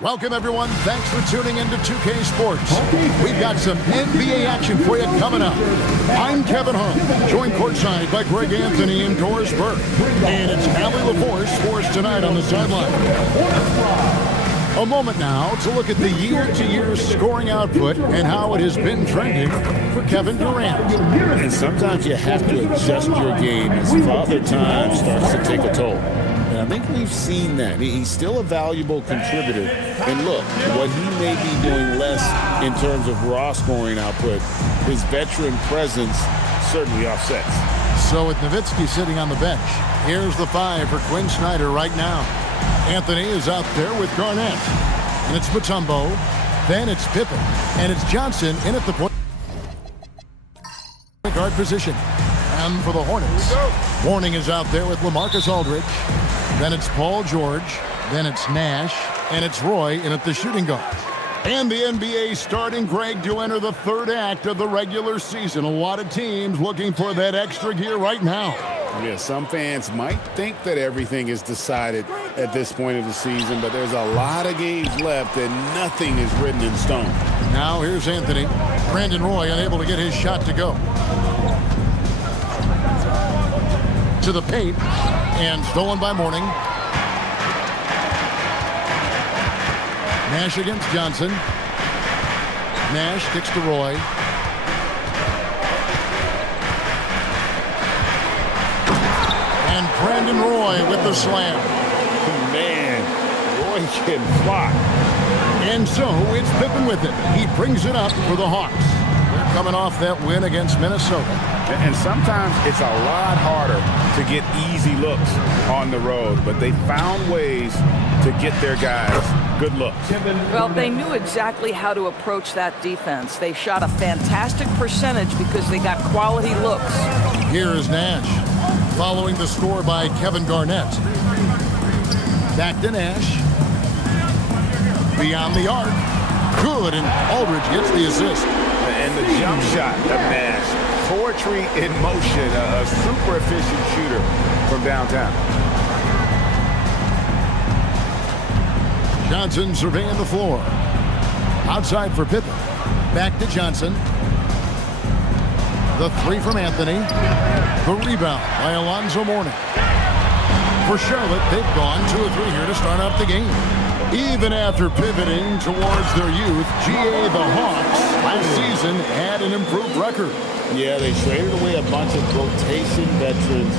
Welcome, everyone. Thanks for tuning into 2K Sports. We've got some NBA action for you coming up. I'm Kevin Hunt, joined courtside by Greg Anthony and Doris Burke. And it's Allie LaForce for us tonight on the sideline. A moment now to look at the year-to-year scoring output and how it has been trending for Kevin Durant. And sometimes you have to adjust your game as Father Time starts to take a toll. And I think we've seen that. He's still a valuable contributor. And look, what he may be doing less in terms of raw scoring output, his veteran presence certainly offsets. So with Nowitzki sitting on the bench, here's the 5 for Quinn Snyder right now. Anthony is out there with Garnett. And it's Mutombo. Then it's Pippen. And it's Johnson in at the point guard position. And for the Hornets, Warning is out there with LaMarcus Aldridge. Then it's Paul George. Then it's Nash. And it's Roy in at the shooting guard. And the NBA starting, Greg, to enter the third act of the regular season. A lot of teams looking for that extra gear right now. Yeah, some fans might think that everything is decided at this point of the season, but there's a lot of games left and nothing is written in stone. Now here's Anthony. Brandon Roy unable to get his shot to go. To the paint, and stolen by Mourning. Nash against Johnson. Nash kicks to Roy. And Brandon Roy with the slam. Man, Roy can fly. And so it's Pippen with it. He brings it up for the Hawks. They're coming off that win against Minnesota. And sometimes it's a lot harder to get easy looks on the road, but they found ways to get their guys good looks. Well, they knew exactly how to approach that defense. They shot a fantastic percentage because they got quality looks. Here is Nash, following the score by Kevin Garnett. Back to Nash. Beyond the arc. Good, and Aldridge gets the assist. And the jump shot of Nash. Poetry in motion, a super efficient shooter from downtown. Johnson surveying the floor. Outside for Pippen. Back to Johnson. The 3 from Anthony. The rebound by Alonzo Mourning. For Charlotte, they've gone 2 of 3 here to start out the game. Even after pivoting towards their youth, GA the Hawks last season had an improved record. Yeah, they traded away a bunch of rotation veterans,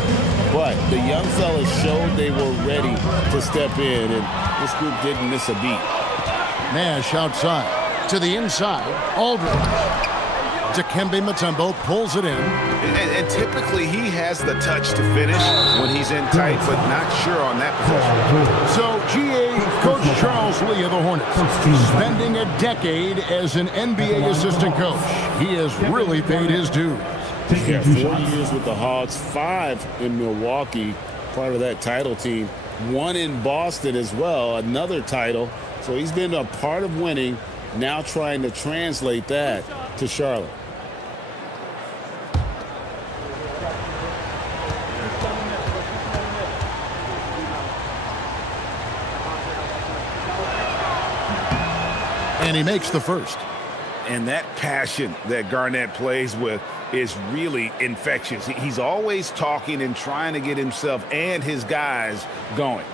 but the young fellas showed they were ready to step in, and this group didn't miss a beat. Nash outside. To the inside, Aldridge. Dikembe Mutombo pulls it in. And typically he has the touch to finish when he's in tight, but not sure on that possession. So GA Coach Charles Lee of the Hornets, spending a decade as an NBA assistant coach. He has really paid his dues. Yeah, 4 years with the Hawks, 5 in Milwaukee, part of that title team. 1 in Boston as well, another title. So he's been a part of winning, now trying to translate that to Charlotte. And he makes the first. And that passion that Garnett plays with is really infectious. He's always talking and trying to get himself and his guys going.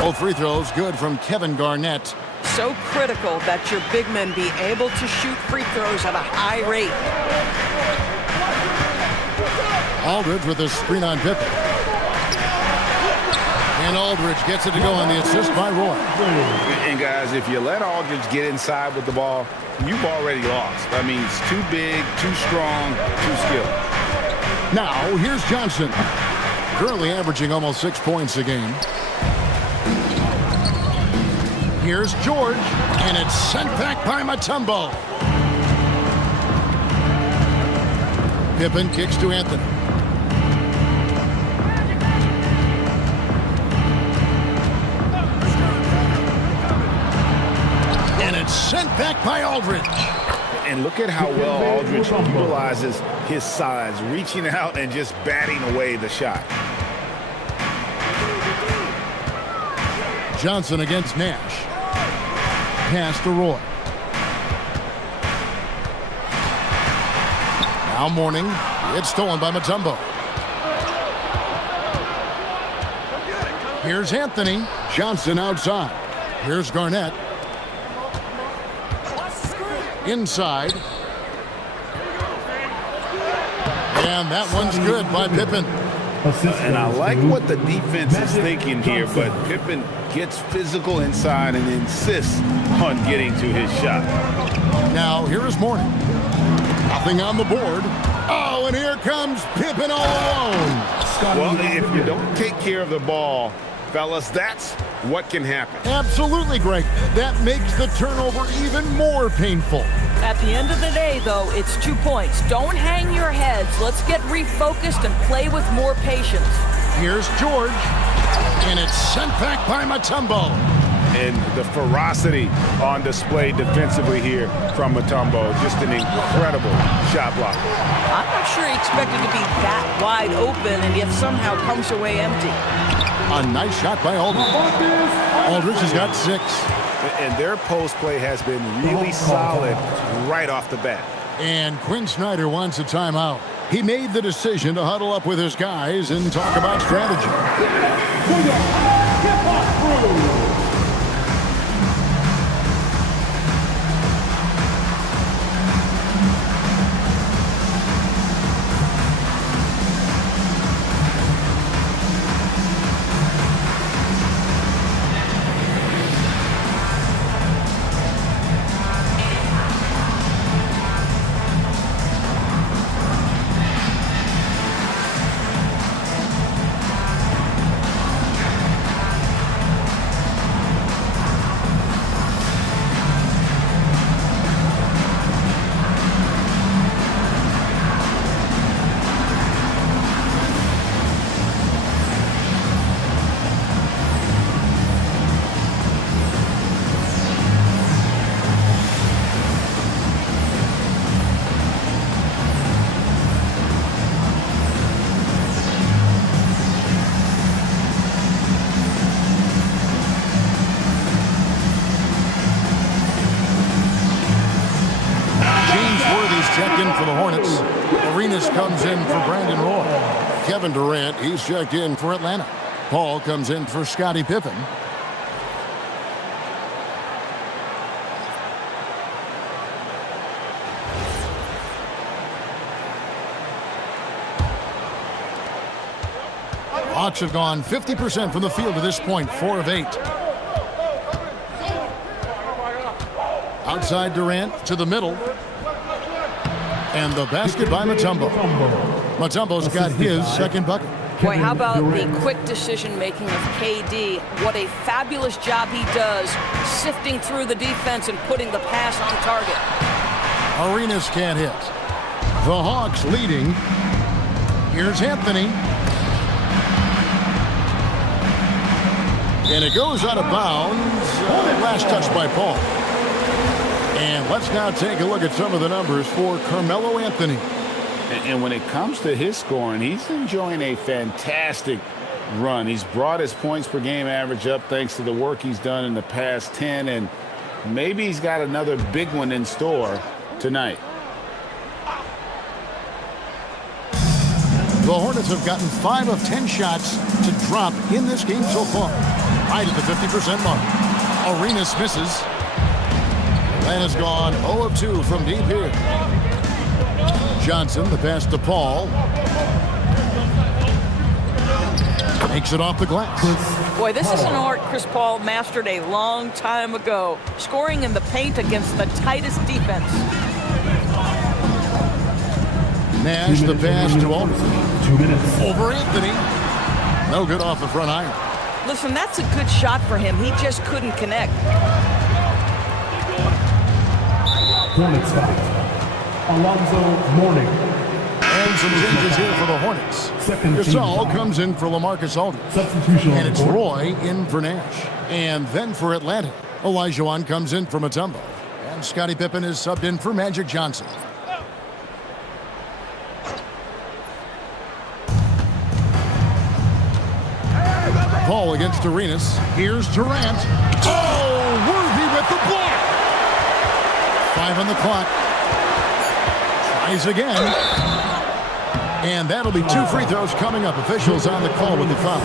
Both free throws good from Kevin Garnett. So critical that your big men be able to shoot free throws at a high rate. Aldridge with a screen on Pippen. And Aldridge gets it to go on the assist by Roy. And guys, if you let Aldridge get inside with the ball, you've already lost. I mean, it's too big, too strong, too skilled. Now, here's Johnson. Currently averaging almost 6 points a game. Here's George, and it's sent back by Mutombo. Pippen kicks to Anthony. And it's sent back by Aldridge. And look at how well Aldridge utilizes his size, reaching out and just batting away the shot. Johnson against Nash. Pass to Roy. Now Mourning. It's stolen by Mutombo. Here's Anthony. Johnson outside. Here's Garnett. Inside. And that one's good by Pippen. And I like what the defense is thinking here, but Pippen gets physical inside and insists on getting to his shot. Now here is Mourning. Nothing on the board. Oh, and here comes Pippen all alone. Well, if you don't take care of the ball, fellas, that's what can happen. Absolutely, Greg. That makes the turnover even more painful. At the end of the day, though, it's 2 points. Don't hang your heads. Let's get refocused and play with more patience. Here's George. And it's sent back by Mutombo. And the ferocity on display defensively here from Mutombo. Just an incredible shot block. I'm not sure he expected to be that wide open and yet somehow comes away empty. A nice shot by Aldridge. Aldridge has got 6. And their post play has been really solid right off the bat. And Quinn Snyder wants a timeout. He made the decision to huddle up with his guys and talk about strategy. Checked in for the Hornets. Arenas comes in for Brandon Roy. Kevin Durant, he's checked in for Atlanta. Paul comes in for Scottie Pippen. Hawks have gone 50% from the field to this point, 4 of 8. Outside Durant to the middle. And the basket by Mutombo. Mutombo's got his second bucket. Boy, how about the quick decision-making of KD? What a fabulous job he does sifting through the defense and putting the pass on target. Arenas can't hit. The Hawks leading. Here's Anthony. And it goes out of bounds. Last touch by Paul. And let's now take a look at some of the numbers for Carmelo Anthony. And when it comes to his scoring, he's enjoying a fantastic run. He's brought his points per game average up thanks to the work he's done in the past 10. And maybe he's got another big one in store tonight. The Hornets have gotten 5 of 10 shots to drop in this game so far. Right at the 50% mark. Arenas misses. Atlanta's gone 0 of 2 from deep here. Johnson, the pass to Paul. Takes it off the glass. Boy, this is an art Chris Paul mastered a long time ago. Scoring in the paint against the tightest defense. Nash, the pass to Aldridge. 2 minutes. Over Anthony. No good off the front iron. Listen, that's a good shot for him. He just couldn't connect. Hornets foul. Alonzo Mourning. And some changes here for the Hornets. Gasol comes in for LaMarcus Aldridge. Substitution. And it's Roy in for Nash. And then for Atlanta, Olajuwon comes in for Mutombo. And Scottie Pippen is subbed in for Magic Johnson. Paul against Arenas. Here's Durant. Oh, Worthy with the block. 5 on the clock. Tries again. And that'll be 2 free throws coming up. Officials on the call with the foul.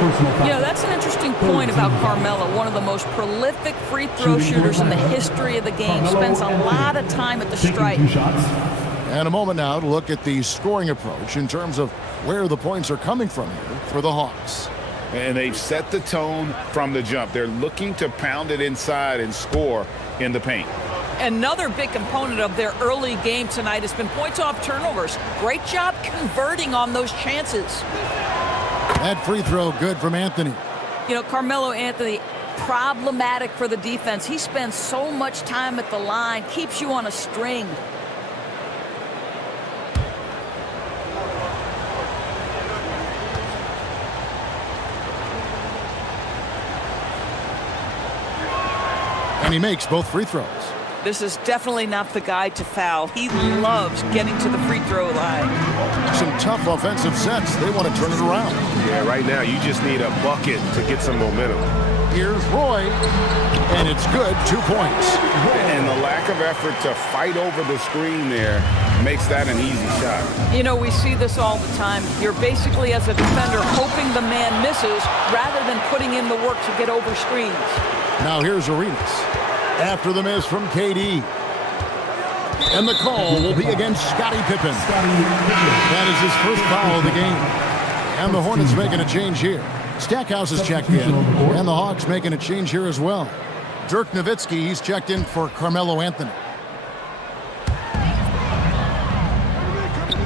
You know, that's an interesting point about Carmelo, one of the most prolific free throw shooters in the history of the game. Spends a lot of time at the stripe. And a moment now to look at the scoring approach in terms of where the points are coming from here for the Hawks. And they've set the tone from the jump. They're looking to pound it inside and score in the paint. Another big component of their early game tonight has been points off turnovers. Great job converting on those chances. That free throw good from Anthony. You know, Carmelo Anthony, problematic for the defense. He spends so much time at the line, keeps you on a string. And he makes both free throws. This is definitely not the guy to foul. He loves getting to the free throw line. Some tough offensive sets. They want to turn it around. Yeah, right now you just need a bucket to get some momentum. Here's Roy, and it's good, 2 points. And the lack of effort to fight over the screen there makes that an easy shot. You know, we see this all the time. You're basically, as a defender, hoping the man misses rather than putting in the work to get over screens. Now here's Arenas. After the miss from KD. And the call will be against Scottie Pippen. That is his first foul of the game. And the Hornets making a change here. Stackhouse is checked in. And the Hawks making a change here as well. Dirk Nowitzki, he's checked in for Carmelo Anthony.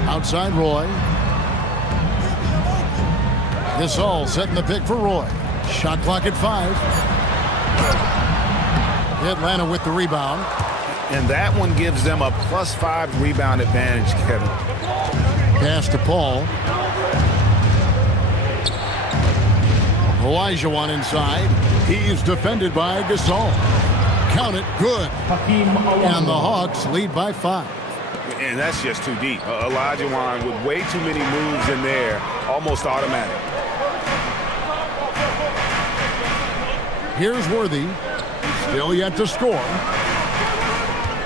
Outside Roy. Gasol setting the pick for Roy. Shot clock at 5. Atlanta with the rebound. And that one gives them a +5 rebound advantage, Kevin. Pass to Paul. Olajuwon inside. He's defended by Gasol. Count it, good. And the Hawks lead by 5. And that's just too deep. Olajuwon with way too many moves in there, almost automatic. Here's Worthy. Still yet to score.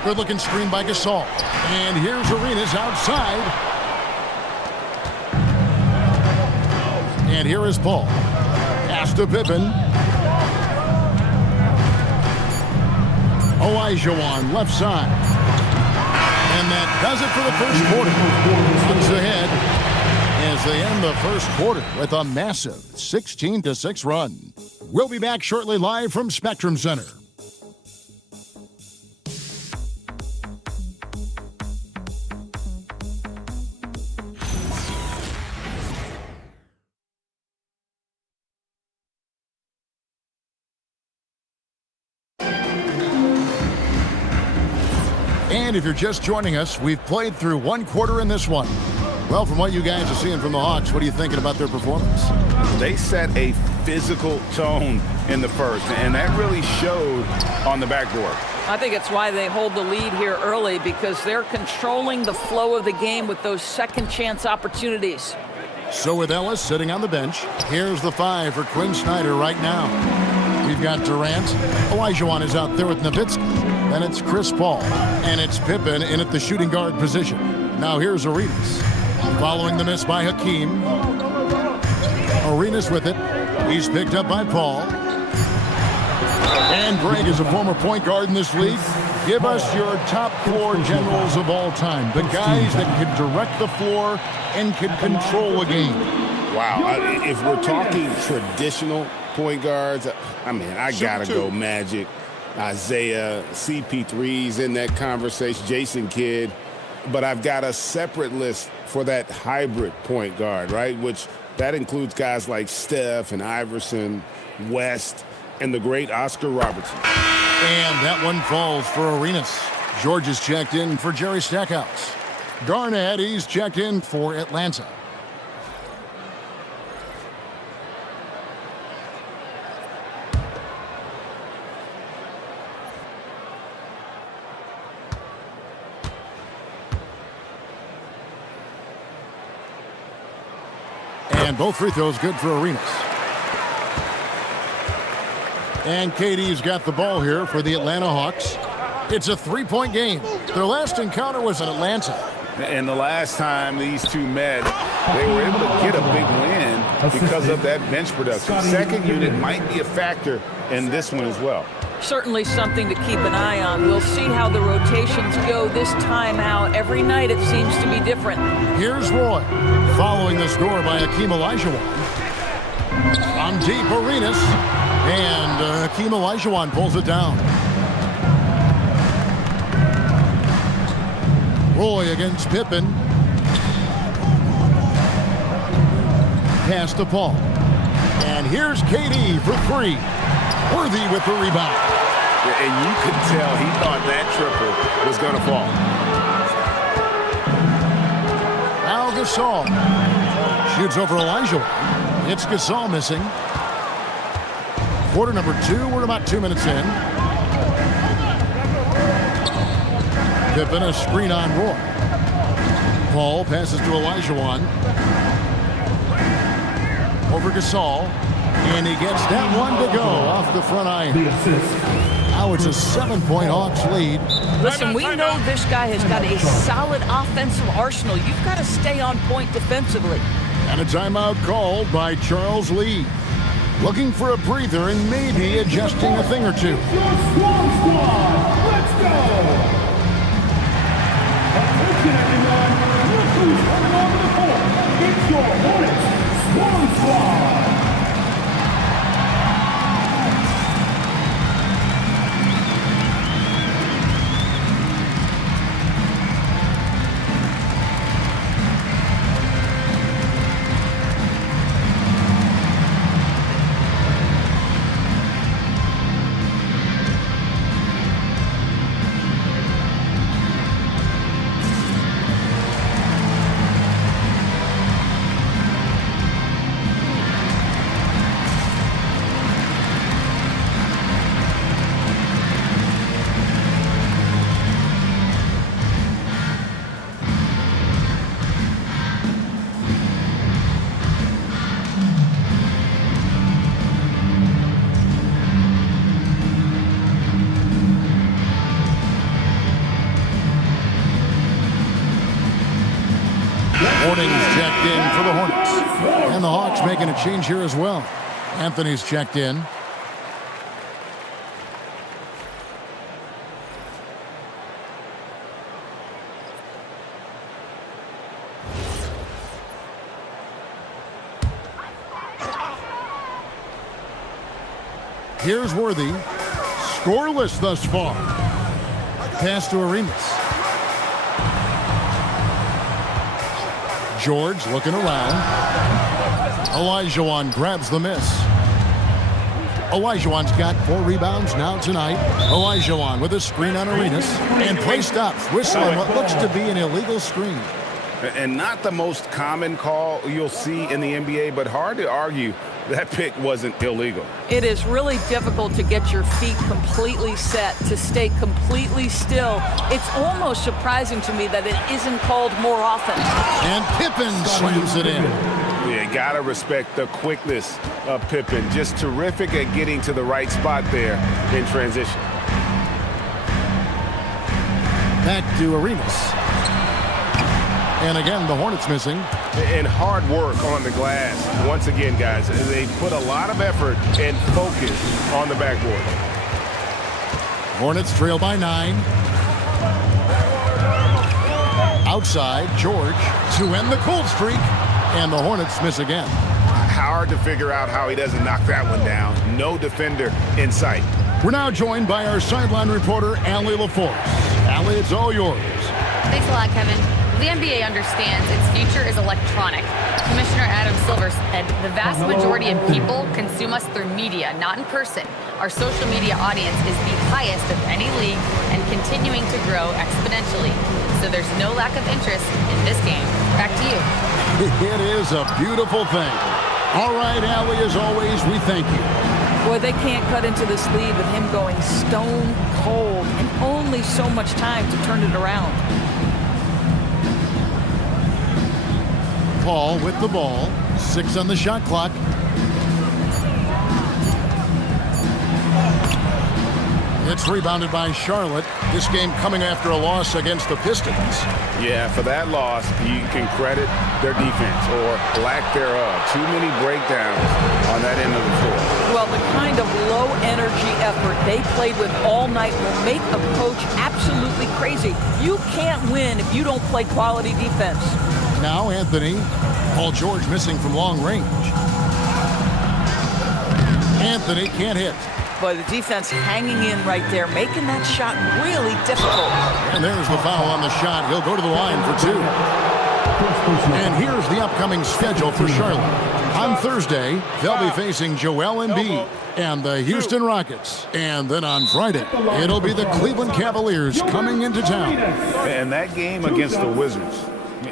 Good-looking screen by Gasol. And here's Arenas outside. And here is Paul. Pass to Pippen. Olajuwon left side. And that does it for the first quarter. Suns ahead as they end the first quarter with a massive 16-6 run. We'll be back shortly live from Spectrum Center. And if you're just joining us, we've played through 1 quarter in this one. Well, from what you guys are seeing from the Hawks, what are you thinking about their performance? They set a physical tone in the first, and that really showed on the backboard. I think it's why they hold the lead here early, because they're controlling the flow of the game with those second chance opportunities. So with Ellis sitting on the bench, here's the 5 for Quinn Snyder right now. We've got Durant. Olajuwon is out there with Nowitzki. Then it's Chris Paul. And it's Pippen in at the shooting guard position. Now here's Arenas. Following the miss by Hakeem. Arenas with it. He's picked up by Paul. And Greg is a former point guard in this league. Give us your top 4 generals of all time. The guys that could direct the floor and could control a game. Wow. If we're talking traditional point guards, I mean, I got to go Magic, Isaiah, CP3's in that conversation, Jason Kidd. But I've got a separate list for that hybrid point guard, right? Which that includes guys like Steph and Iverson, West, and the great Oscar Robertson. And that one falls for Arenas. George is checked in for Jerry Stackhouse. Garnett, he's checked in for Atlanta. And both free throws good for Arenas. And KD's got the ball here for the Atlanta Hawks. It's a three-point game. Their last encounter was in Atlanta. And the last time these two met, they were able to get a big win because of that bench production. Second unit might be a factor in this one as well. Certainly something to keep an eye on. We'll see how the rotations go this time out. Every night it seems to be different. Here's Roy, following the score by Hakeem Olajuwon. On deep, Arenas, and Hakeem Olajuwon pulls it down. Roy against Pippen. Pass to Paul. And here's KD for three. Worthy with the rebound. And you could tell he thought that triple was going to fall. Al Gasol shoots over Olajuwon. It's Gasol missing. Quarter number 2. We're about 2 minutes in. Pippen a screen on Roy. Paul passes to Olajuwon. Over Gasol. And he gets that one to go off the front iron. Now it's a 7-point Hawks lead. Listen, we know this guy has got a solid offensive arsenal. You've got to stay on point defensively. And a timeout called by Charles Lee. Looking for a breather and maybe adjusting a thing or two. Let's go! Attention, everyone. Look who's coming onto the court. It's your Hornets Swarm Squad. Warnings checked in for the Hornets. And the Hawks making a change here as well. Anthony's checked in. Here's Worthy. Scoreless thus far. Pass to Arenas. George looking around. Olajuwon grabs the miss. Olajuwon's got 4 rebounds now tonight. Olajuwon with a screen on Arenas. And play stops, whistling what looks to be an illegal screen. And not the most common call you'll see in the NBA, but hard to argue that pick wasn't illegal. It is really difficult to get your feet completely set, to stay completely still. It's almost surprising to me that it isn't called more often. And Pippen slams it in. Yeah, gotta respect the quickness of Pippen. Just terrific at getting to the right spot there in transition. Back to Arenas. And again, the Hornets missing. And hard work on the glass. Once again, guys, they put a lot of effort and focus on the backboard. Hornets trail by 9. Outside, George to end the cold streak. And the Hornets miss again. Hard to figure out how he doesn't knock that one down. No defender in sight. We're now joined by our sideline reporter, Allie LaForce. Allie, it's all yours. Thanks a lot, Kevin. The NBA understands its future is electronic. Commissioner Adam Silver said the vast majority of people consume us through media, not in person. Our social media audience is the highest of any league and continuing to grow exponentially. So there's no lack of interest in this game. Back to you. It is a beautiful thing. All right, Allie, as always, we thank you. Boy, they can't cut into this lead with him going stone cold and only so much time to turn it around. Paul with the ball. 6 on the shot clock. It's rebounded by Charlotte. This game coming after a loss against the Pistons. Yeah, for that loss, you can credit their defense or lack thereof. Too many breakdowns on that end of the floor. Well, the kind of low-energy effort they played with all night will make a coach absolutely crazy. You can't win if you don't play quality defense. Now Anthony. Paul George missing from long range. Anthony can't hit. But the defense hanging in right there, making that shot really difficult. And there's the foul on the shot. He'll go to the line for 2. And here's the upcoming schedule for Charlotte. On Thursday, they'll be facing Joel Embiid and the Houston Rockets. And then on Friday, it'll be the Cleveland Cavaliers coming into town. And that game against the Wizards,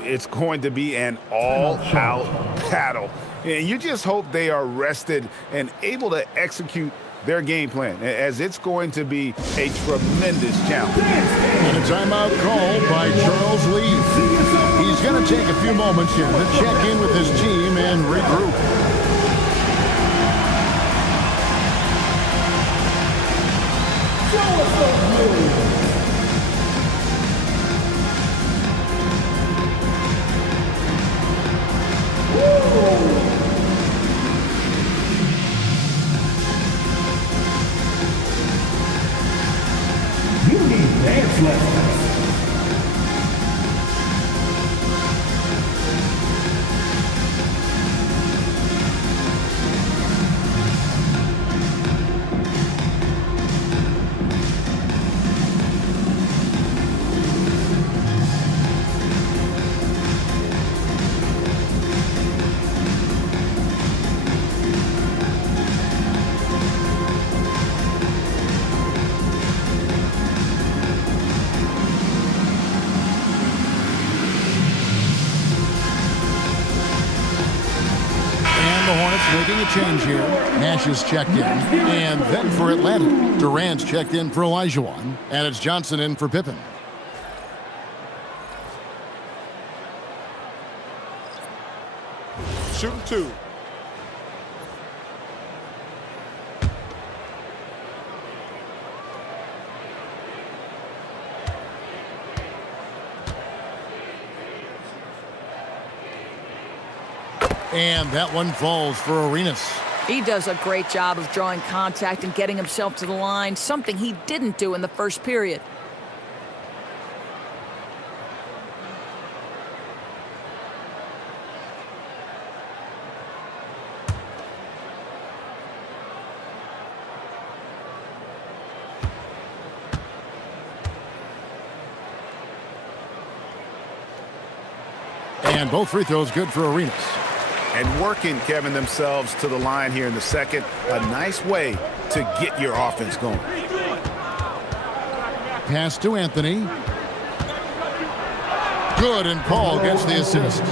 it's going to be an all-out battle. And you just hope they are rested and able to execute their game plan, as it's going to be a tremendous challenge. And a timeout called by Charles Lee. He's going to take a few moments here to check in with his team and regroup. Show us the move. You need dance lessons. The Hornets making a change here. Nash is checked in. And then for Atlanta, Durant's checked in for Olajuwon. And it's Johnson in for Pippen. Shooting 2. And that one falls for Arenas. He does a great job of drawing contact and getting himself to the line, something he didn't do in the first period. And both free throws good for Arenas. And working, Kevin, themselves to the line here in the second. A nice way to get your offense going. Pass to Anthony. Good, and Paul gets the assist.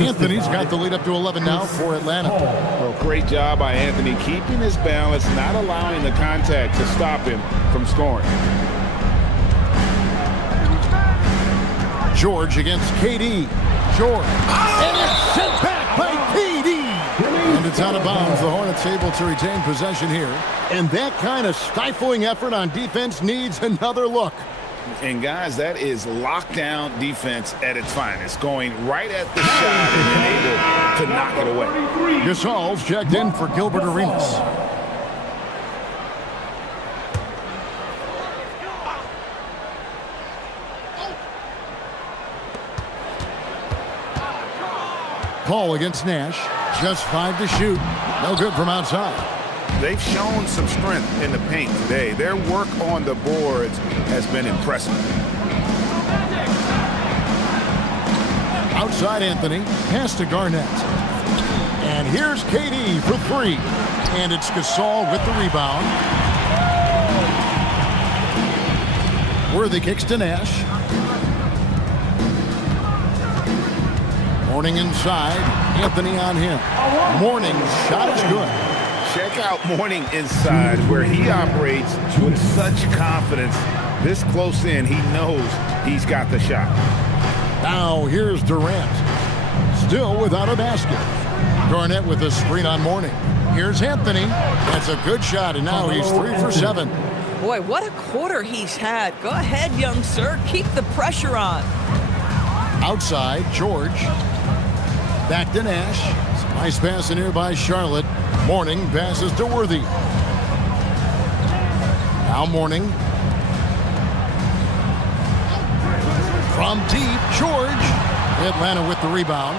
Anthony's got the lead up to 11 now for Atlanta. Well, great job by Anthony keeping his balance, not allowing the contact to stop him from scoring. George against KD. George. And it's sent back by KD. And it's out of bounds. The Hornets able to retain possession here. And that kind of stifling effort on defense needs another look. And guys, that is lockdown defense at its finest, going right at the shot and able to knock it away. Gasol's checked in for Gilbert Arenas. Paul against Nash. Just 5 to shoot. No good from outside. They've shown some strength in the paint today. Their work on the boards has been impressive. Outside Anthony. Pass to Garnett. And here's KD for 3. And it's Gasol with the rebound. Worthy kicks to Nash. Mourning inside. Anthony on him. Mourning's shot is good. Check out Mourning inside, where he operates with such confidence. This close in, he knows he's got the shot. Now here's Durant. Still without a basket. Garnett with a screen on Mourning. Here's Anthony. That's a good shot, and now he's 3 for 7. Boy, what a quarter he's had. Go ahead, young sir. Keep the pressure on. Outside, George. Back to Nash. Nice pass in here by Charlotte. Mourning passes to Worthy. Now Mourning. From deep, George. Atlanta with the rebound.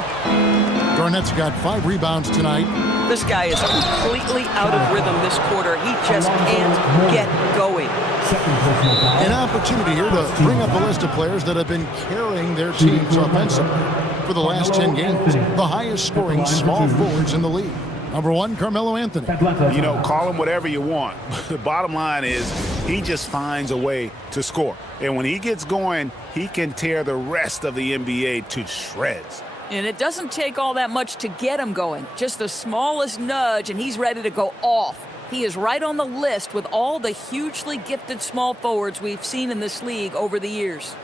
Garnett's got 5 rebounds tonight. This guy is completely out of rhythm this quarter. He just can't get going. An opportunity here to bring up a list of players that have been carrying their teams offensively for the last 10 games. The highest scoring small forwards in the league. Number 1, Carmelo Anthony. You know, call him whatever you want. The bottom line is he just finds a way to score. And when he gets going, he can tear the rest of the NBA to shreds. And it doesn't take all that much to get him going. Just the smallest nudge, and he's ready to go off. He is right on the list with all the hugely gifted small forwards we've seen in this league over the years.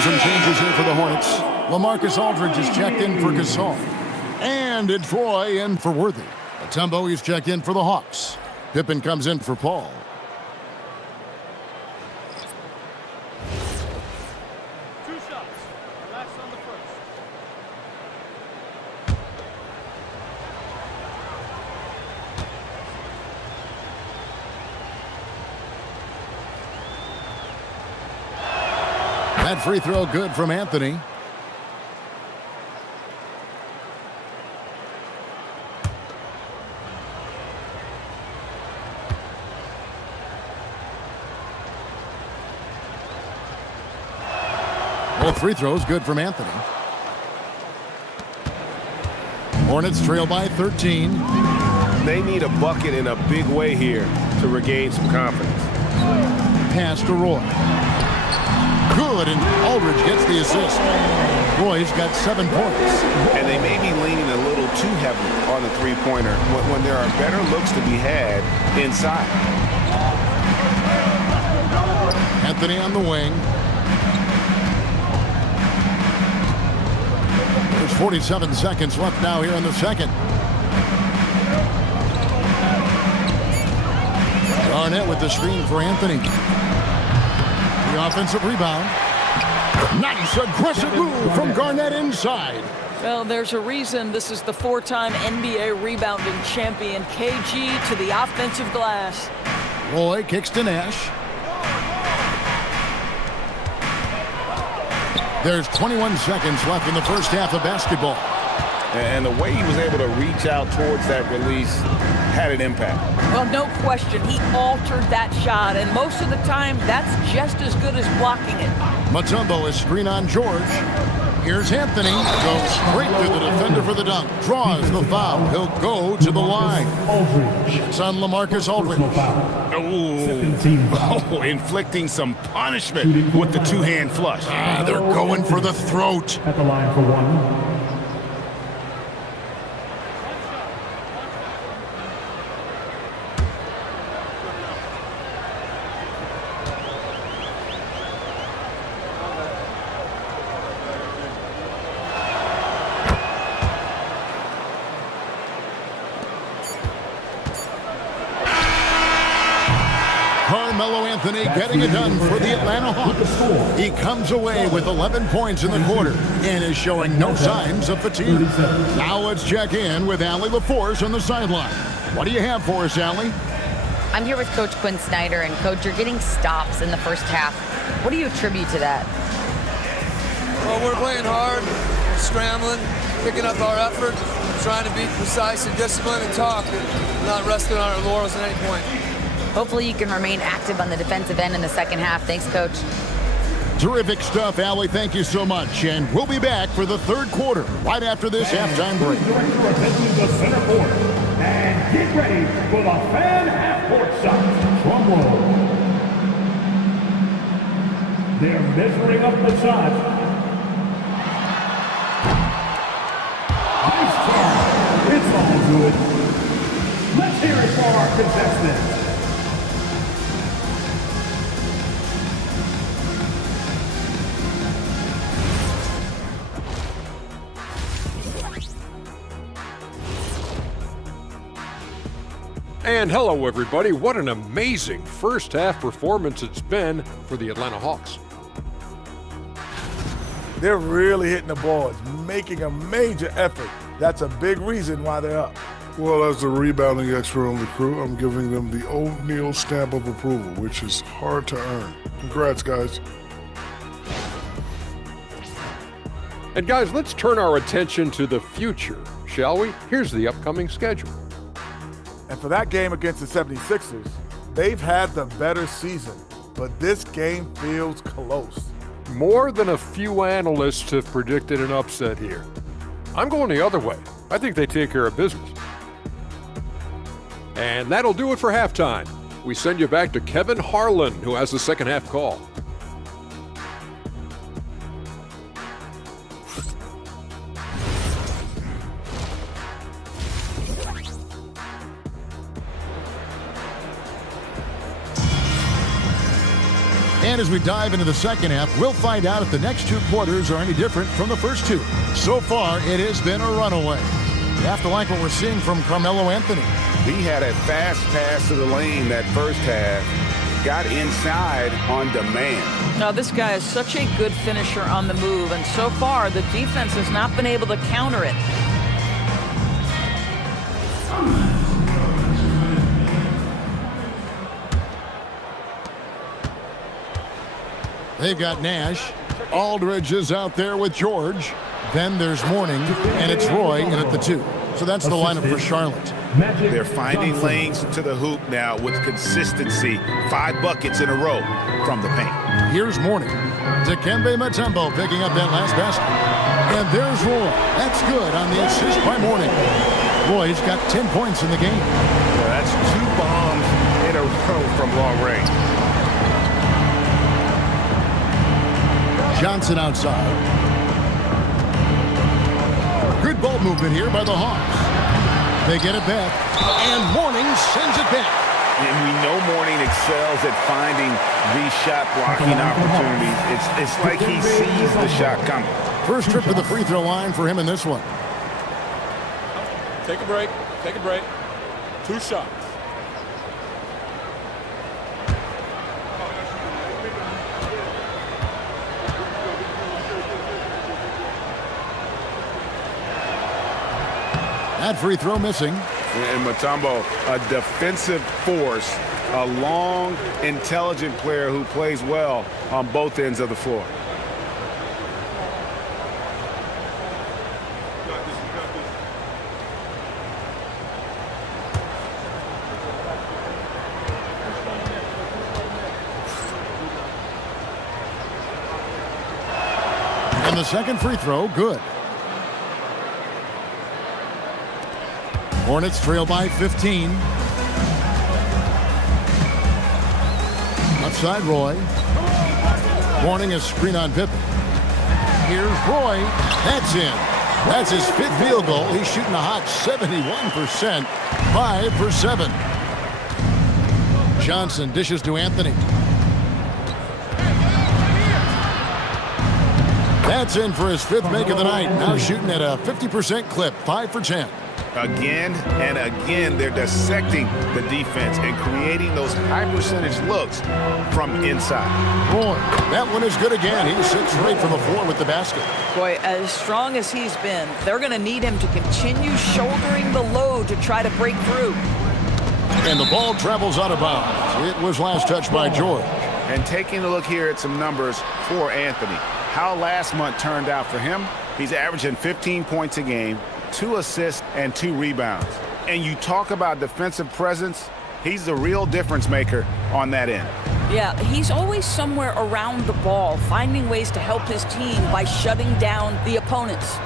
Some changes here for the Hornets. LaMarcus Aldridge is checked in for Gasol. And it's Roy in for Worthy. Mutombo is checked in for the Hawks. Pippen comes in for Paul. That free throw good from Anthony. Both free throws good from Anthony. Hornets trail by 13. They need a bucket in a big way here to regain some confidence. Pass to Roy. Good, and Aldridge gets the assist. Roy's got 7 points. And they may be leaning a little too heavily on the three-pointer when there are better looks to be had inside. Anthony on the wing. There's 47 seconds left now here in the second. Garnett with the screen for Anthony. The offensive rebound. Nice aggressive move from Garnett inside. Well, there's a reason this is the 4-time NBA rebounding champion. KG to the offensive glass. Roy kicks to Nash. There's 21 seconds left in the first half of basketball. And the way he was able to reach out towards that release had an impact. Well, no question. He altered that shot, and most of the time, that's just as good as blocking it. Mutombo is screen on George. Here's Anthony. Goes straight to the defender for the dunk. Draws the foul. He'll go to the line. It's on LaMarcus Aldridge. Oh, inflicting some punishment with the two-hand flush. They're going for the throat. At the line for one. Carmelo Anthony getting it done for the Atlanta Hawks. He comes away with 11 points in the quarter and is showing no signs of fatigue. Now let's check in with Allie LaForce on the sideline. What do you have for us, Allie? I'm here with Coach Quinn Snyder, and Coach, you're getting stops in the first half. What do you attribute to that? Well, we're playing hard, scrambling, picking up our effort, trying to be precise and disciplined and talk, not resting on our laurels at any point. Hopefully you can remain active on the defensive end in the second half. Thanks, Coach. Terrific stuff, Allie. Thank you so much. And we'll be back for the third quarter right after this halftime break. Director attending the center court. And get ready for the fan half-court shot. Drum roll. They're measuring up the shot. Nice try. It's all good. Let's hear it for our contestants. And hello, everybody. What an amazing first half performance it's been for the Atlanta Hawks. They're really hitting the boards, making a major effort. That's a big reason why they're up. Well, as the rebounding expert on the crew, I'm giving them the O'Neal stamp of approval, which is hard to earn. Congrats, guys. And guys, let's turn our attention to the future, shall we? Here's the upcoming schedule. And for that game against the 76ers, they've had the better season, but this game feels close. More than a few analysts have predicted an upset here. I'm going the other way. I think they take care of business. And that'll do it for halftime. We send you back to Kevin Harlan, who has the second half call. And as we dive into the second half, we'll find out if the next two quarters are any different from the first two. So far, it has been a runaway. You have to like what we're seeing from Carmelo Anthony. He had a fast pass to the lane that first half, got inside on demand. Now, this guy is such a good finisher on the move, and so far, the defense has not been able to counter it. They've got Nash. Aldridge is out there with George. Then there's Mourning, and it's Roy in at the 2. So that's the lineup for Charlotte. They're finding lanes to the hoop now with consistency. 5 buckets in a row from the paint. Here's Mourning. Dikembe Mutombo picking up that last basket. And there's Roy. That's good on the assist by Mourning. Roy's got 10 points in the game. Yeah, that's 2 bombs in a row from long range. Johnson outside. Good ball movement here by the Hawks. They get it back, and Mourning sends it back. And we know Mourning excels at finding these shot blocking opportunities. It's like he sees the shot coming. First trip to the free throw line for him in this one. Take a break. Take a break. 2 shots. That free throw missing. And Mutombo, a defensive force, a long, intelligent player who plays well on both ends of the floor. And the second free throw, good. Hornets trail by 15. Left side, Roy. Mourning a screen on Pippen. Here's Roy. That's in. That's his 5th field goal. He's shooting a hot 71%. 5 for 7. Johnson dishes to Anthony. That's in for his 5th make of the night. Now shooting at a 50% clip. 5 for 10. Again and again, they're dissecting the defense and creating those high percentage looks from inside. Roy, that one is good again. He sits straight from the floor with the basket. Boy, as strong as he's been, they're going to need him to continue shouldering the load to try to break through. And the ball travels out of bounds. It was last touched by George. And taking a look here at some numbers for Anthony. how last month turned out for him. He's averaging 15 points a game, 2 assists, and 2 rebounds. And you talk about defensive presence, he's the real difference maker on that end. Yeah, he's always somewhere around the ball, finding ways to help his team by shutting down the opponents.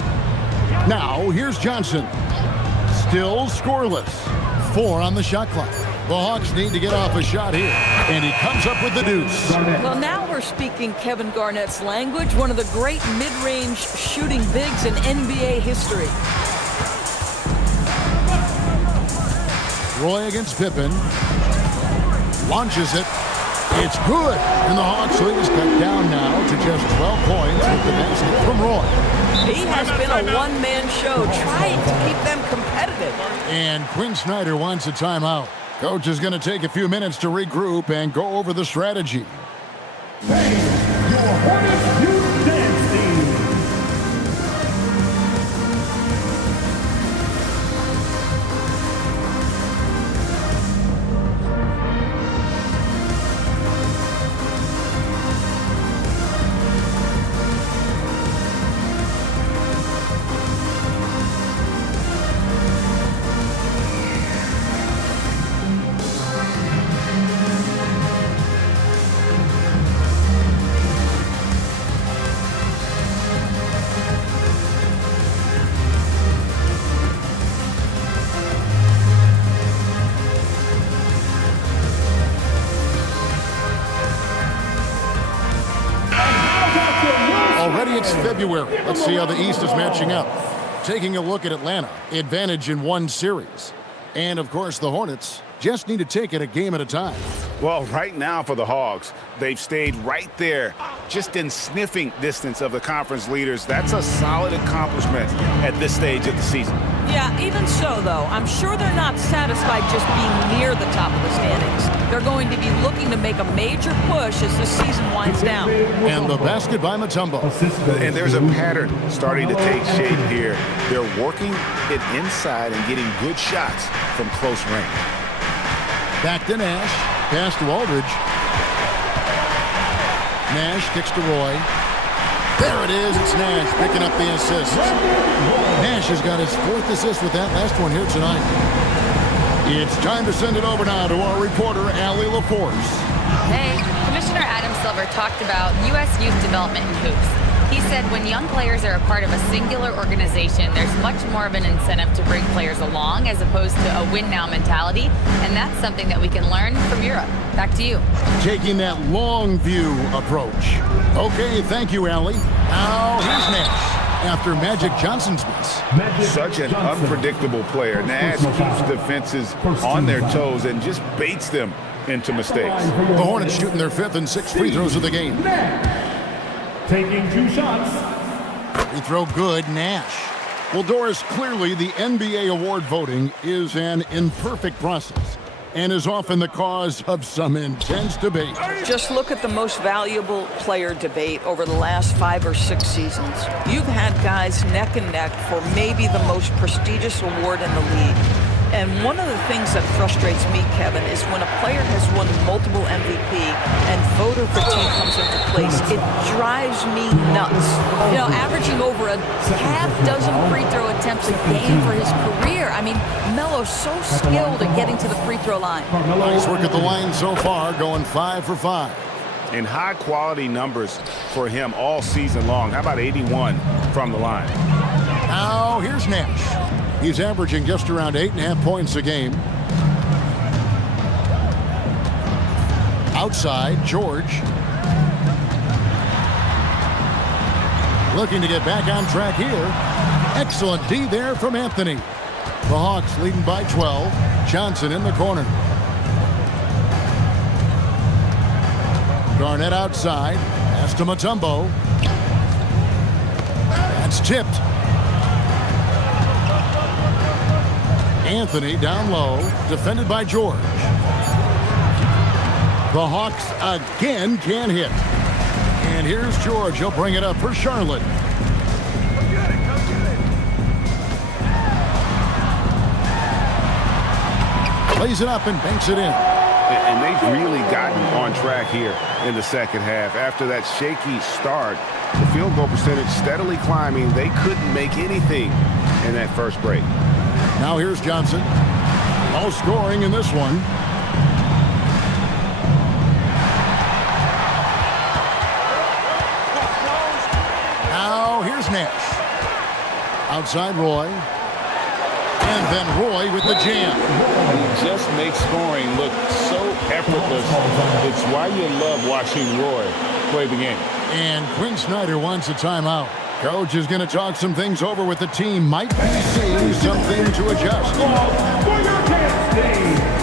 Now, here's Johnson. Still scoreless. 4 on the shot clock. The Hawks need to get off a shot here, and he comes up with the deuce. Well, now we're speaking Kevin Garnett's language, one of the great mid-range shooting bigs in NBA history. Roy against Pippen. Launches it. It's good. And the Hawks lead is cut down now to just 12 points with the basket from Roy. He has been a one-man show trying to keep them competitive. And Quinn Snyder wants a timeout. Coach is going to take a few minutes to regroup and go over the strategy. Hey, your Hornets Youth Dance Team. Already it's February. Let's see how the East is matching up. Taking a look at Atlanta, advantage in 1 series. And, of course, the Hornets just need to take it a game at a time. Well, right now for the Hogs, they've stayed right there, just in sniffing distance of the conference leaders. That's a solid accomplishment at this stage of the season. Yeah, even so, though, I'm sure they're not satisfied just being near the top of the standings. They're going to be looking to make a major push as the season winds down. And the basket by Mutombo. And there's a pattern starting to take shape here. They're working it inside and getting good shots from close range. Back to Nash. Pass to Aldridge. Nash kicks to Roy. There it is. It's Nash picking up the assist. Nash has got his 4th assist with that last one here tonight. It's time to send it over now to our reporter, Allie LaForce. Hey, Commissioner Adam Silver talked about U.S. youth development in hoops. He said when young players are a part of a singular organization, there's much more of an incentive to bring players along as opposed to a win-now mentality, and that's something that we can learn from Europe. Back to you. Taking that long view approach. Okay, thank you, Allie. Now here's Nash after Magic Johnson's miss. Such an unpredictable player. Nash keeps defenses on their toes and just baits them into mistakes. The Hornets shooting their 5th and 6th free throws of the game. Taking 2 shots. Free throw good, Nash. Well, Doris, clearly the NBA award voting is an imperfect process and is often the cause of some intense debate. Just look at the most valuable player debate over the last 5 or 6 seasons. You've had guys neck and neck for maybe the most prestigious award in the league. And one of the things that frustrates me, Kevin, is when a player has won multiple MVP and voter fatigue comes into place, it drives me nuts. You know, averaging over a half-dozen free throw attempts a game for his career. I mean, Melo's so skilled at getting to the free throw line. Nice work at the line so far, going 5 for 5. And high-quality numbers for him all season long. How about 81 from the line? Now, here's Nash. He's averaging just around 8.5 points a game. Outside, George. Looking to get back on track here. Excellent D there from Anthony. The Hawks leading by 12. Johnson in the corner. Garnett outside. Pass to Mutombo. That's tipped. Anthony down low, defended by George. The Hawks again can't hit. And here's George. He'll bring it up for Charlotte. Plays it up and banks it in. And they've really gotten on track here in the second half. After that shaky start, the field goal percentage steadily climbing. They couldn't make anything in that first break. Now here's Johnson. No scoring in this one. Now here's Nash. Outside Roy. And then Roy with the jam. He just makes scoring look so effortless. It's why you love watching Roy play the game. And Quinn Snyder wants a timeout. Coach is going to talk some things over with the team. Might be seeing something to adjust. For your testing.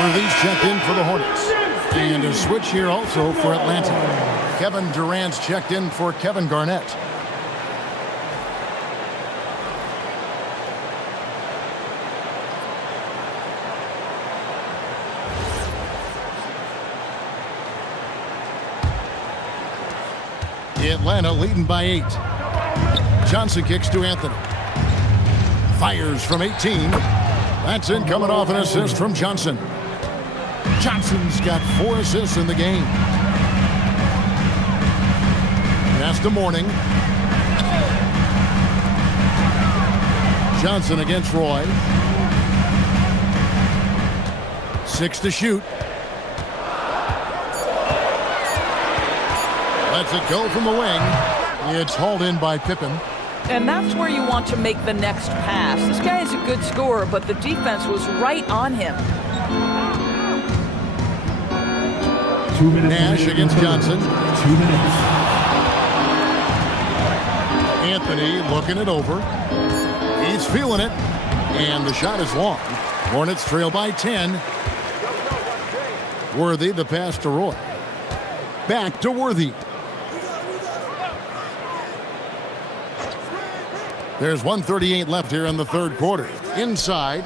Worthy's checked in for the Hornets. And a switch here also for Atlanta. Kevin Durant's checked in for Kevin Garnett. Atlanta leading by 8. Johnson kicks to Anthony. Fires from 18. That's in, coming off an assist from Johnson. Johnson's got 4 assists in the game. Pass to Mourning. Johnson against Roy. 6 to shoot. Lets it go from the wing. It's hauled in by Pippen. And that's where you want to make the next pass. This guy is a good scorer, but the defense was right on him. 2 minutes. Nash against Johnson. 2 minutes. Anthony looking it over. He's feeling it. And the shot is long. Hornets trail by 10. Worthy, the pass to Roy. Back to Worthy. There's 1:38 left here in the third quarter. Inside.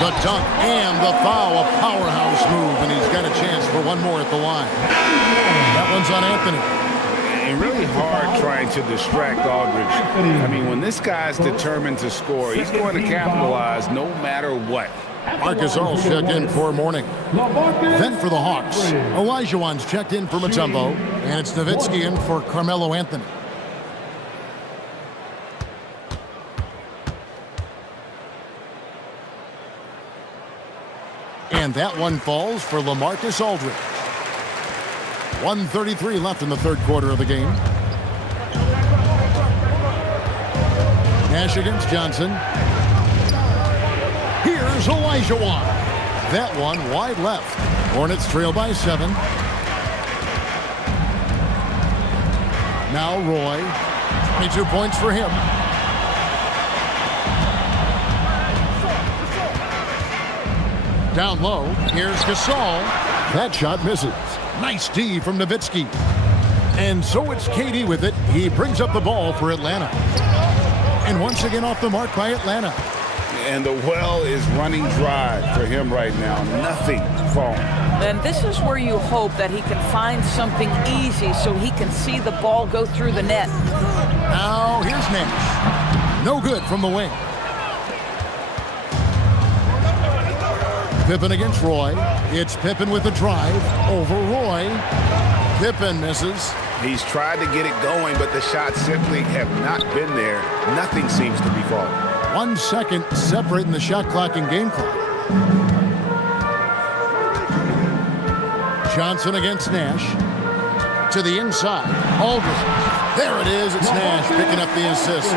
The dunk and the foul. A powerhouse move, and he's got a chance for one more at the line. That one's on Anthony. And really hard trying to distract Aldridge. I mean, when this guy's determined to score, he's going to capitalize no matter what. Marcus All checked in for Mourning. Then for the Hawks, Olajuwon's checked in for Mutombo, and it's Nowitzki in for Carmelo Anthony. And that one falls for LaMarcus Aldridge. 1:33 left in the third quarter of the game. Nash against Johnson. Here's Olajuwon. That one wide left. Hornets trail by 7. Now Roy. 22 points for him. Down low. Here's Gasol. That shot misses. Nice D from Nowitzki. And so it's KD with it. He brings up the ball for Atlanta. And once again off the mark by Atlanta. And the well is running dry for him right now. Nothing falling. And this is where you hope that he can find something easy so he can see the ball go through the net. Now here's Nash. No good from the wing. Pippen against Roy. It's Pippen with the drive over Roy. Pippen misses. He's tried to get it going, but the shots simply have not been there. Nothing seems to be falling. 1 second separating the shot clock and game clock. Johnson against Nash. To the inside. Aldridge. There it is. It's Nash picking up the assist.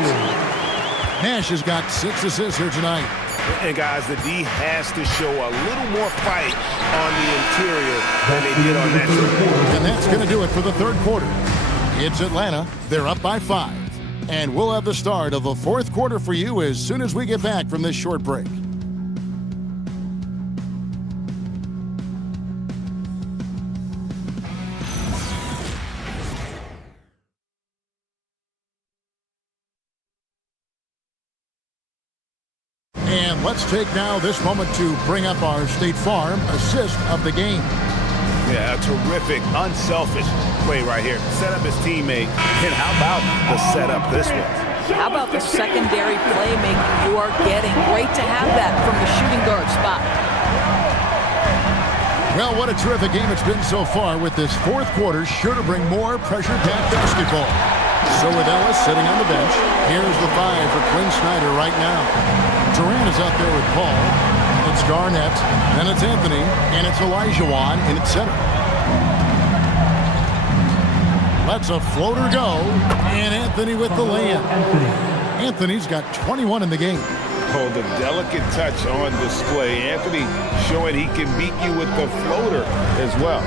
Nash has got 6 assists here tonight. And guys, the D has to show a little more fight on the interior than they did on that trip. And that's going to do it for the third quarter. It's Atlanta. They're up by 5. And we'll have the start of the fourth quarter for you as soon as we get back from this short break. And let's take now this moment to bring up our State Farm assist of the game. Yeah, a terrific, unselfish play right here. Set up his teammate. And how about the setup this one? How about the secondary playmaking you are getting? Great to have that from the shooting guard spot. Well, what a terrific game it's been so far, with this fourth quarter sure to bring more pressure-packed basketball. So with Ellis sitting on the bench, here's the 5 for Quinn Snyder right now. Durant is out there with Paul. It's Garnett, then it's Anthony, and it's Olajuwon in its center. Lets a floater go, and Anthony with the layup. Anthony's got 21 in the game. Oh, the delicate touch on display. Anthony showing he can beat you with the floater as well.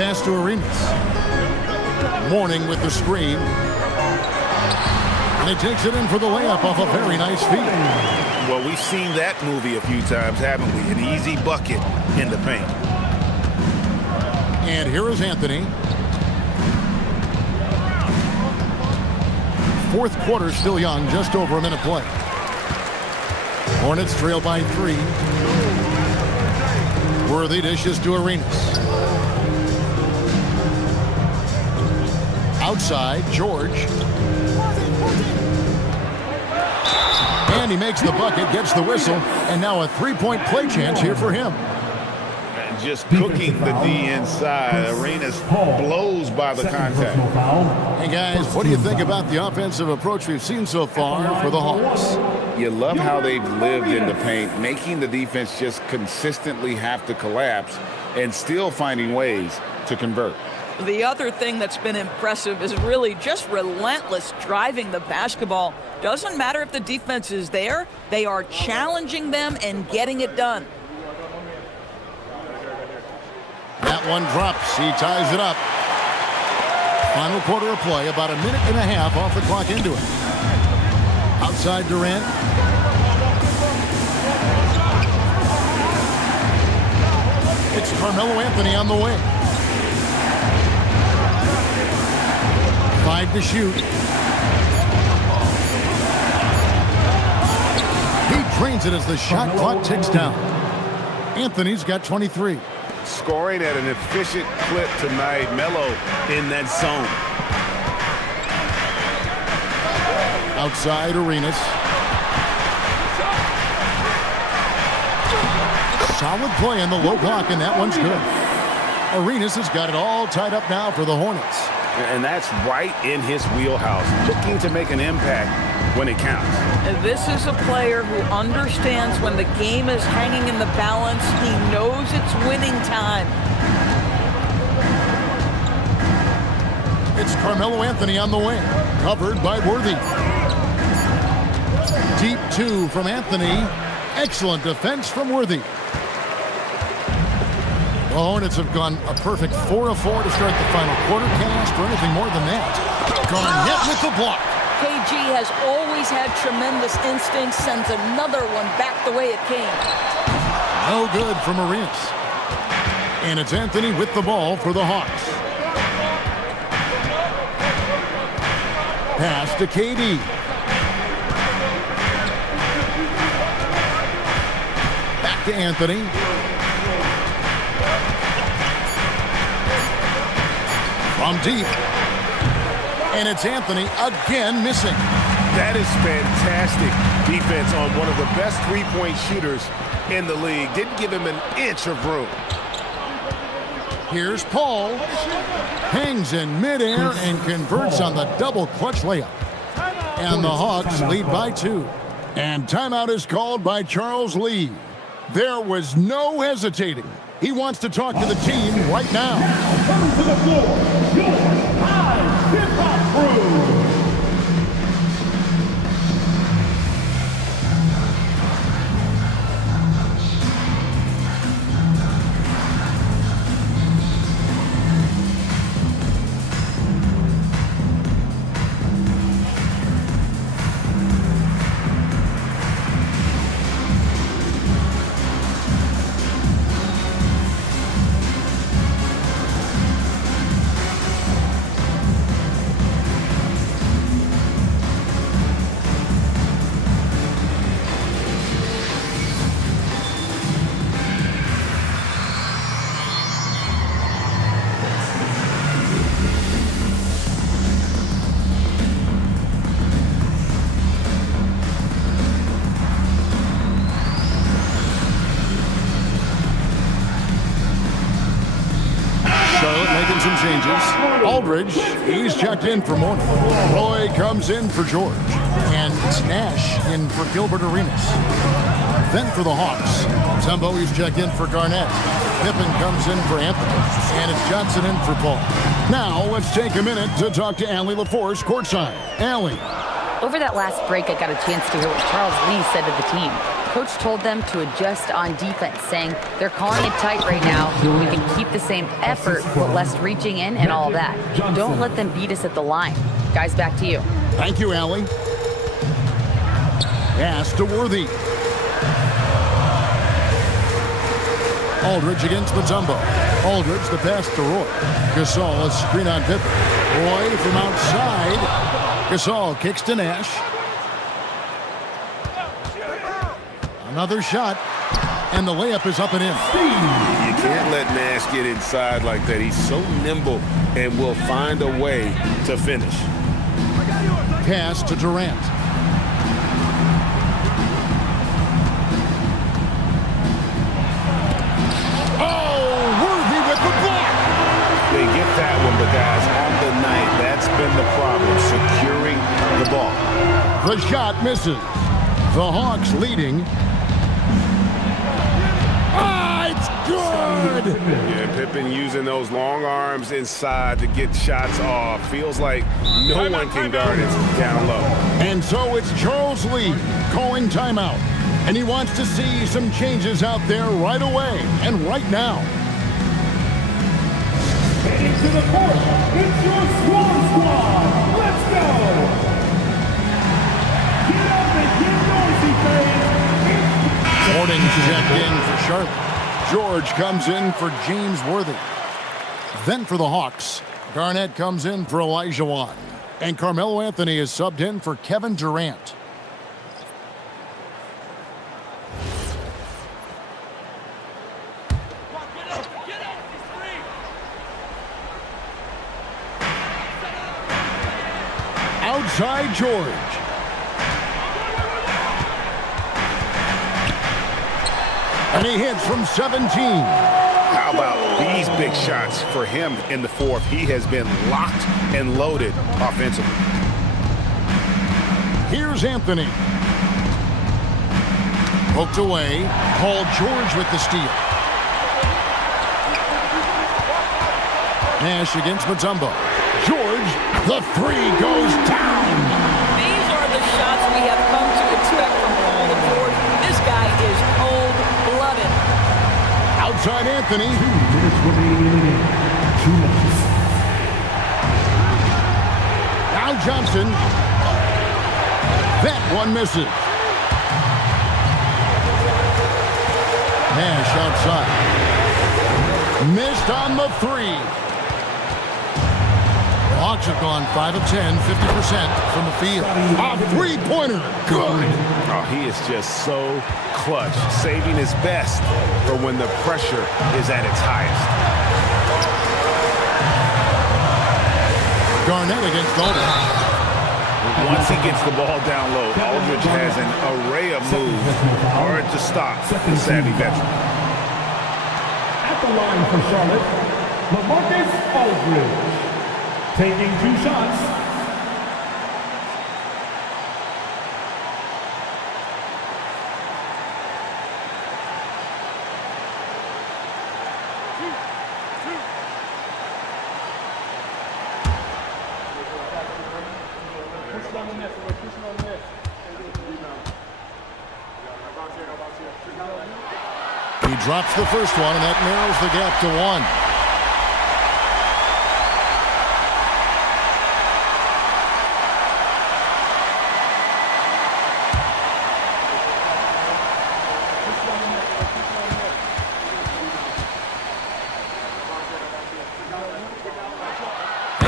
Pass to Arenas. Warning with the screen. And he takes it in for the layup off a very nice feed. Well, we've seen that movie a few times, haven't we? An easy bucket in the paint. And here is Anthony. Fourth quarter still young, just over a minute play. Hornets trail by 3. Worthy dishes to Arenas. Outside, George. And he makes the bucket, gets the whistle, and now a 3-point play chance here for him. Just cooking the D inside. Arenas blows by the contact. Hey guys, what do you think about the offensive approach we've seen so far for the Hawks? You love how they've lived in the paint, making the defense just consistently have to collapse and still finding ways to convert. The other thing that's been impressive is really just relentless driving the basketball. Doesn't matter if the defense is there, they are challenging them and getting it done. That one drops. He ties it up. Final quarter of play, about a minute and a half off the clock into it. Outside Durant. It's Carmelo Anthony on the wing. 5 to shoot. He drains it as the shot clock ticks down. Anthony's got 23. Scoring at an efficient clip tonight. Melo in that zone. Outside Arenas. Solid play on the low block, and that one's good. Arenas has got it all tied up now for the Hornets. And that's right in his wheelhouse. Looking to make an impact when it counts. And this is a player who understands when the game is hanging in the balance. He knows it's winning time. It's Carmelo Anthony on the wing, covered by Worthy. Deep 2 from Anthony. Excellent defense from Worthy. The Hornets have gone a perfect 4 of 4 to start the final quarter. Can't ask for anything more than that. Garnett with the block. KG has always had tremendous instincts, sends another one back the way it came. No good from Arenas. And it's Anthony with the ball for the Hawks. Pass to KD. Back to Anthony. From deep. And it's Anthony again missing. That is fantastic defense on one of the best three-point shooters in the league. Didn't give him an inch of room. Here's Paul. Hangs in midair and converts on the double clutch layup. And the Hawks lead by 2. And timeout is called by Charles Lee. There was no hesitating. He wants to talk to the team right now. Now coming to the floor, your high hip-hop crew. Some changes. Aldridge, he's checked in for Mourning. Roy comes in for George. And it's Nash in for Gilbert Arenas. Then for the Hawks, Zumbo, he's checked in for Garnett. Pippen comes in for Anthony. And it's Johnson in for Paul. Now, let's take a minute to talk to Allie LaForce courtside. Allie. Over that last break, I got a chance to hear what Charles Lee said to the team. Coach told them to adjust on defense, saying they're calling it tight right now. We can keep the same effort, but less reaching in and all that. Don't let them beat us at the line. Guys, back to you. Thank you, Allie. Pass to Worthy. Aldridge against Mutombo. Aldridge, the pass to Roy. Gasol, a screen on Pippen. Roy from outside. Gasol kicks to Nash. Another shot, and the layup is up and in. You can't let Nash get inside like that. He's so nimble and will find a way to finish. Pass to Durant. Oh, Worthy with the block. They get that one, but guys, on the night, that's been the problem, securing the ball. The shot misses. The Hawks leading. Good. Yeah, Pippen using those long arms inside to get shots off. Feels like no one can guard it down low. And so it's Charles Lee calling timeout. And he wants to see some changes out there right away and right now. Heading to the court, it's your Swan Squad. Let's go. Get up and get noisy, fans. Gordon's checked in for Charlotte. George comes in for James Worthy. Then for the Hawks, Garnett comes in for Elijah Wan. And Carmelo Anthony is subbed in for Kevin Durant. Outside George. And he hits from 17. How about these big shots for him in the fourth? He has been locked and loaded offensively. Here's Anthony. Poked away. Paul George with the steal. Nash against Mutombo. George, the three goes down. These are the shots we have come to expect from Paul George. This guy is cold-blooded. Outside Anthony. 2 minutes remaining in the game. 2 minutes. Now Johnson. That one misses. Nash outside. Missed on the three. Hawks have gone 5 of 10, 50% from the field. A three-pointer. Good. Oh, he is just so clutch, saving his best for when the pressure is at its highest. Garnett against Aldridge. Once he gets the ball down low, Aldridge has an array of moves. Hard to stop the savvy veteran. At the line for Charlotte, LaMarcus Aldridge. Taking 2 shots. He drops the first one, and that narrows the gap to 1.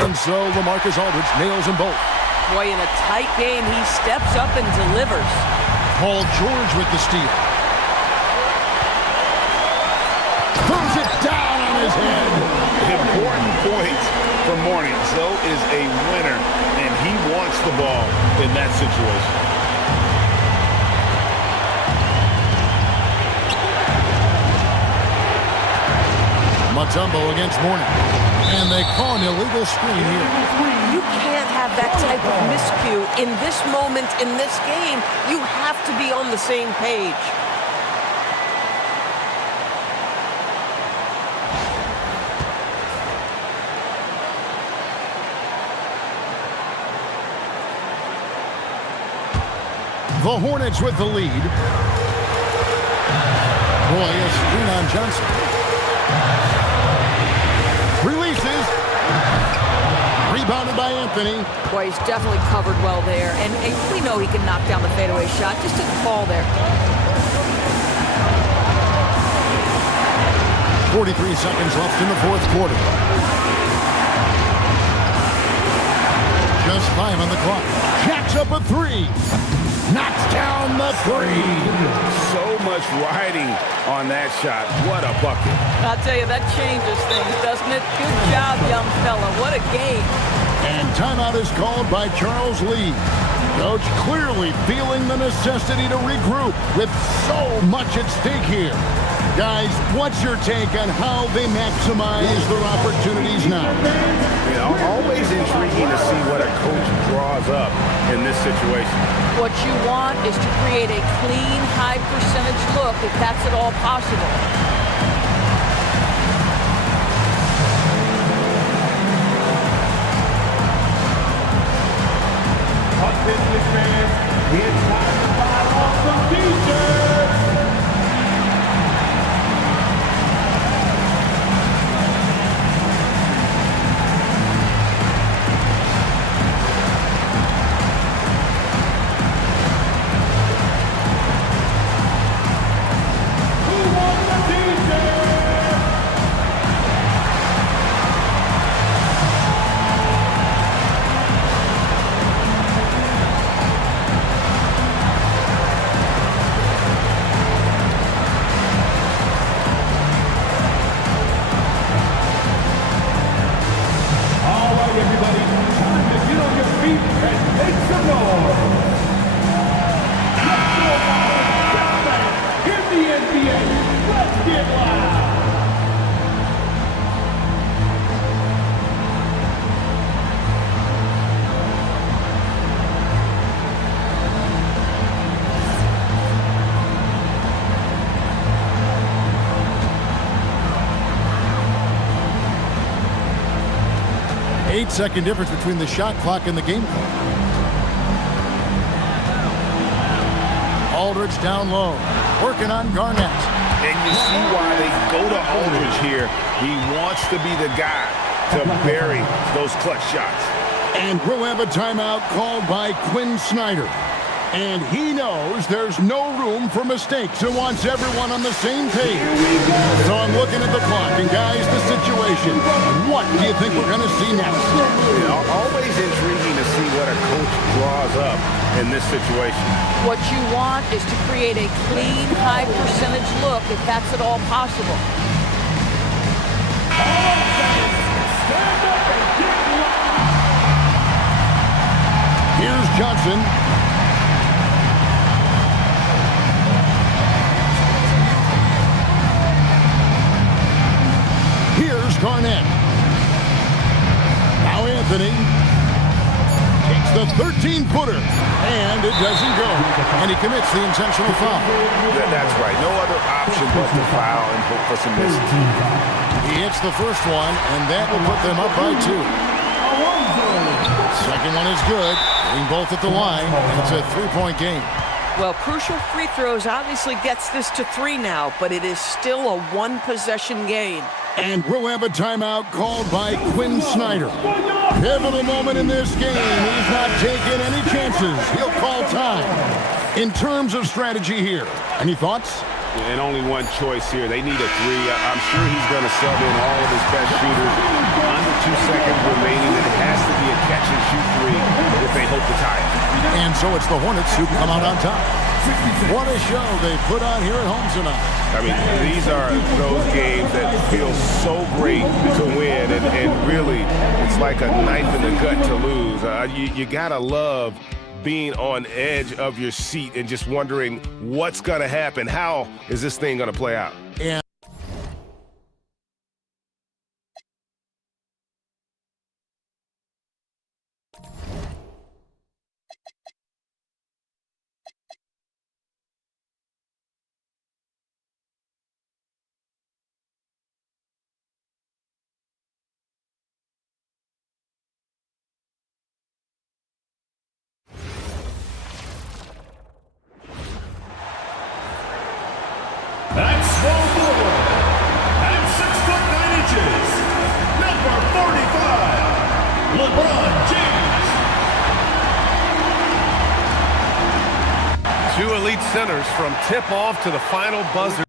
And so LaMarcus Aldridge nails them both. Boy, in a tight game, he steps up and delivers. Paul George with the steal. Throws it down on his head. Important points for Mourning. Zoe is a winner, and he wants the ball in that situation. Mutombo against Mourning. And they call an illegal screen here. You can't have that type of miscue in this moment in this game. You have to be on the same page. The Hornets with the lead. Boy, a screen on Johnson. Releases. Rebounded by Anthony. Boy, he's definitely covered well there. And we know he can knock down the fadeaway shot. Just didn't fall there. 43 seconds left in the fourth quarter. Just 5 on the clock. Jacks up a 3. Knocks down the 3. So much riding on that shot. What a bucket. I'll tell you, that changes things, doesn't it? Good job, young fella. What a game. And timeout is called by Charles Lee. Coach clearly feeling the necessity to regroup with so much at stake here. Guys, what's your take on how they maximize their opportunities now? You know, always intriguing to see what a coach draws up in this situation. What you want is to create a clean, high percentage look if that's at all possible. Attention fans, it's time to buy off some t-shirts. Second difference between the shot clock and the game clock. Aldridge down low, working on Garnett. And you see why they go to Aldridge here. He wants to be the guy to bury those clutch shots. And we'll have a timeout called by Quinn Snyder. And he knows there's no room for mistakes and wants everyone on the same page. So I'm looking at the clock, and guys, the situation. What do you think we're going to see next? You know, always intriguing to see what a coach draws up in this situation. What you want is to create a clean, high percentage look if that's at all possible. Here's Johnson. Garnett. Now Anthony takes the 13-footer, and it doesn't go. And he commits the intentional foul. That's right. No other option but to foul and hope for some misses. He hits the first one, and that will put them up by 2. Second one is good. Getting both at the line, and it's a three-point game. Well, crucial free throws obviously gets this to 3 now, but it is still a one-possession game. And we'll have a timeout called by Quinn Snyder. Pivotal moment in this game. He's not taking any chances. He'll call time. In terms of strategy here, any thoughts? And only one choice here. They need a 3. I'm sure he's going to sub in all of his best shooters. Under 2 seconds remaining. It has to be a catch-and-shoot 3 if they hope to tie it. And so it's the Hornets who come out on top. What a show they put on here at home tonight. I mean, these are those games that feel so great to win, and really, it's like a knife in the gut to lose. You gotta love being on edge of your seat and just wondering what's gonna happen. How is this thing gonna play out? And At small forward, at 6'9" number 45, LeBron James. 2 elite centers from tip-off to the final buzzer.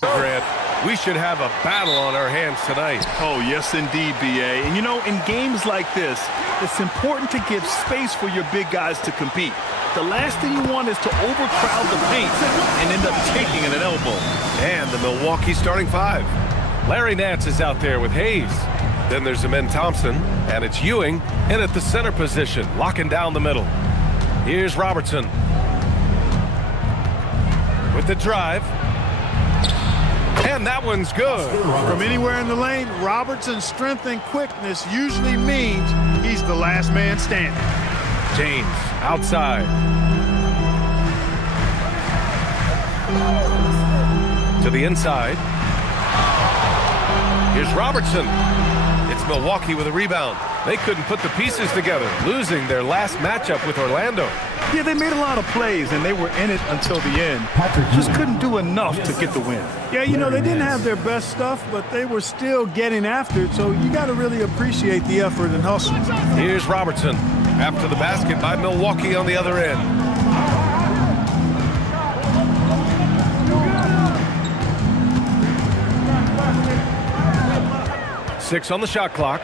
Grant, we should have a battle on our hands tonight. Oh, yes, indeed, B.A. And, you know, in games like this, it's important to give space for your big guys to compete. The last thing you want is to overcrowd the paint and end up taking an elbow. And the Milwaukee starting 5. Larry Nance is out there with Hayes. Then there's Amen Thompson, and it's Ewing in at the center position, locking down the middle. Here's Robertson with the drive. And that one's good. From anywhere in the lane, Robertson's strength and quickness usually means he's the last man standing. James outside. To the inside. Here's Robertson. It's Milwaukee with a rebound. They couldn't put the pieces together, losing their last matchup with Orlando. Yeah, they made a lot of plays, and they were in it until the end. Just couldn't do enough to get the win. Yeah, you know, they didn't have their best stuff, but they were still getting after it, so you got to really appreciate the effort and hustle. Here's Robertson after the basket by Milwaukee on the other end. Six on the shot clock.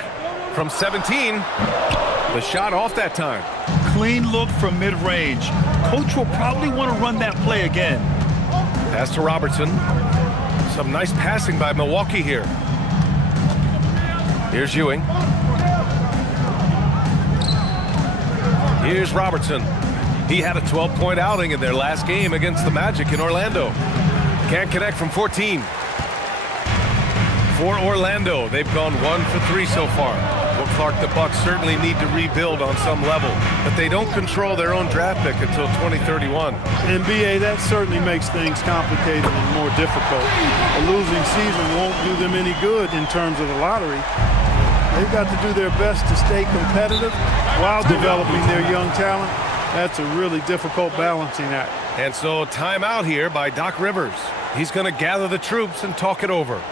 From 17, the shot off that time. Clean look from mid-range. Coach will probably want to run that play again. Pass to Robertson. Some nice passing by Milwaukee here. Here's Ewing. Here's Robertson. He had a 12-point outing in their last game against the Magic in Orlando. Can't connect from 14. For Orlando, they've gone 1 for 3 so far. Well, Clark, the Bucks certainly need to rebuild on some level, but they don't control their own draft pick until 2031. And BA, that certainly makes things complicated and more difficult. A losing season won't do them any good in terms of the lottery. They've got to do their best to stay competitive while developing their young talent. That's a really difficult balancing act. And so timeout here by Doc Rivers. He's going to gather the troops and talk it over.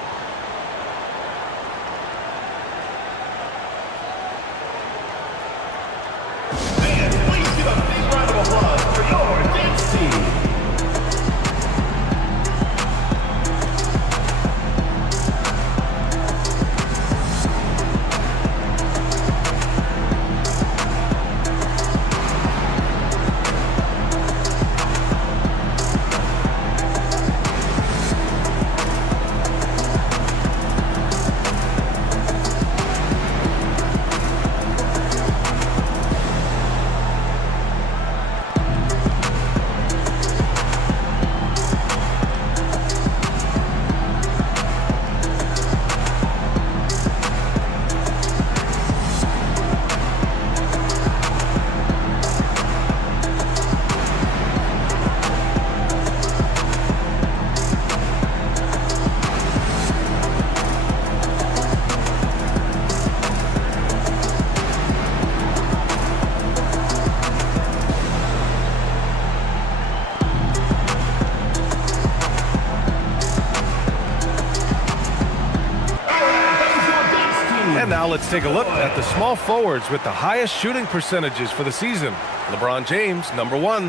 let's take a look at the small forwards with the highest shooting percentages for the season. LeBron James, number 1.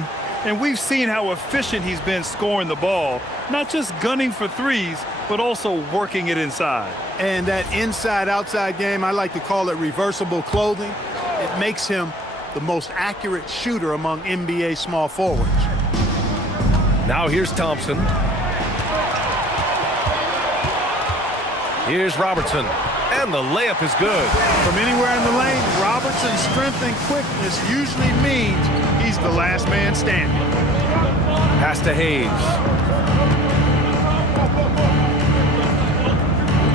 And we've seen how efficient he's been scoring the ball, not just gunning for threes, but also working it inside. And that inside-outside game, I like to call it reversible clothing. It makes him the most accurate shooter among NBA small forwards. Now here's Thompson. Here's Robertson. And the layup is good. From anywhere in the lane, Robertson's strength and quickness usually means he's the last man standing. Pass to Hayes.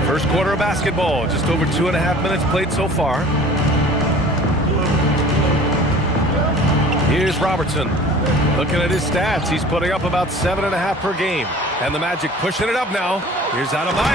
First quarter of basketball, just over 2.5 minutes played so far. Here's Robertson. Looking at his stats, he's putting up about 7.5 per game. And the Magic pushing it up now. Here's Adebayo.